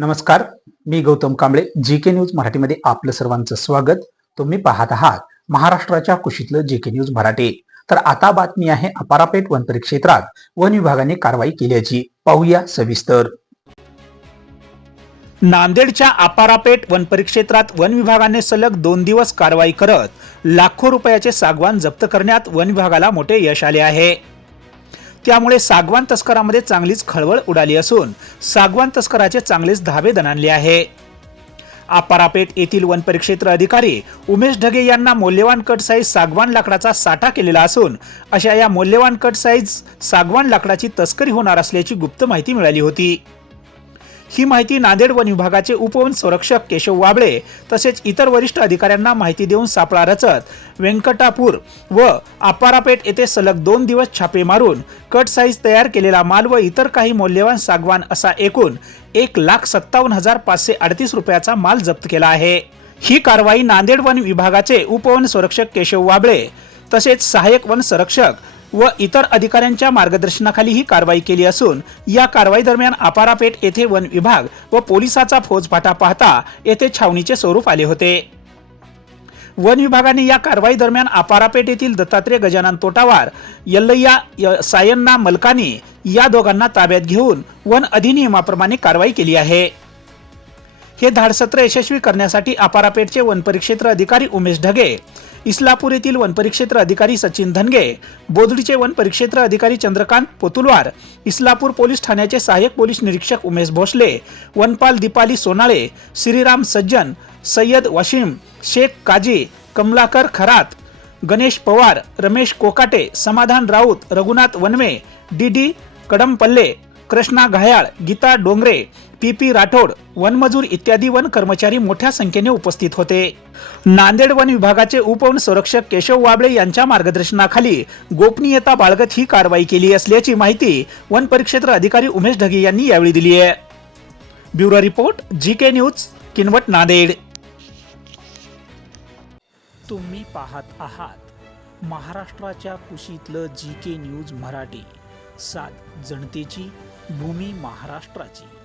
नमस्कार मी Gautam Kamble G K news मराठीमध्ये आपलं सर्वांचं स्वागत. तुम्ही पाहत आहात महाराष्ट्राच्या कुशीतलं जी के न्यूज मराठी. तर आता बातमी आहे अपारापेट वन परिक्षेत्रात. वन विभागाने कारवाई केल्याची. पाहूया सविस्तर. नांदेडच्या आपारापेठ वन परिक्षेत्रात वन विभागाने सलग दोन दिवस कारवाई करत लाखो रुपयाचे सागवान जप्त करण्यात वन विभागाला मोठे यश आले आहे. त्यामुळे सागवान तस्करामध्ये चांगलीच खळबळ उडाली असून सागवान तस्कराचे चांगलेच धाबे दणाणले आहे. आपारापेट येथील वन परिक्षेत्र अधिकारी उमेश ढगे यांना मौल्यवान कट साईज सागवान लाकडाचा साठा केलेला असून अशा या मौल्यवान कट साईज सागवान लाकडाची तस्करी होणार असल्याची गुप्त माहिती मिळाली होती. ही माहिती नांदेड वन विभागाचे उपवन संरक्षक केशव वाबळे तसेच इतर वरिष्ठ अधिकाऱ्यांना माहिती देऊन सापळा रचत व्यंकटापूर व आपारापेठ येथे सलग दोन दिवस छापे मारून कट साईज तयार केलेला माल व इतर काही मौल्यवान सागवान असा एकूण एक लाख सत्तावन्न हजार पाचशे अडतीस रुपयाचा माल जप्त केला आहे. ही कारवाई नांदेड वन विभागाचे उपवन संरक्षक केशव वाबळे तसेच सहाय्यक वन संरक्षक व इतर अधिकाऱ्यांच्या मार्गदर्शनाखाली ही कारवाई केली असून या कारवाई दरम्यान आपारापेठ येथे वन विभाग व पोलिसाचा फौजफाटा पाहता येथे छावणीचे स्वरूप आले होते. वन विभागाने या कारवाई दरम्यान आपारापेठ येथील दत्तात्रय गजानन तोटावार यल्लय्या सायन्ना मलकानी या दोघांना ताब्यात घेऊन वन अधिनियमाप्रमाणे कारवाई केली आहे. हे धाडसत्र यशस्वी करण्यासाठी अपारापेठचे वनपरिक्षेत्र अधिकारी उमेश ढगे इस्लापूर येथील वनपरिक्षेत्र अधिकारी सचिन धनगे बोदडीचे वनपरिक्षेत्र अधिकारी चंद्रकांत पोतुलवार इस्लापूर पोलीस ठाण्याचे सहाय्यक पोलीस निरीक्षक उमेश भोसले वनपाल दीपाली सोनाळे श्रीराम सज्जन सय्यद वाशिम शेख काजी Kamalakar Kharat Ganesh Pawar Ramesh Kokate Samadhan Raut Raghunath Wanve D D Kadampalle Krishna Ghayal Geeta Dongre P P Rathod वनमजूर इत्यादी वन कर्मचारी मोठ्या संख्येने उपस्थित होते. नांदेड वन विभागाचे उपवन संरक्षक केशव वाबळे यांच्या मार्गदर्शनाखाली गोपनीयता बाळगत ही कारवाई केली असल्याची माहिती वन परिक्षेत्र अधिकारी उमेश ढगे यांनी यावेळी दिली आहे. Bureau report G K news Kinwat Nanded. तुम्ही पाहत आहात महाराष्ट्राच्या कुशीतलं जी के न्यूज मराठी. सात जनतेची भूमी महाराष्ट्राची.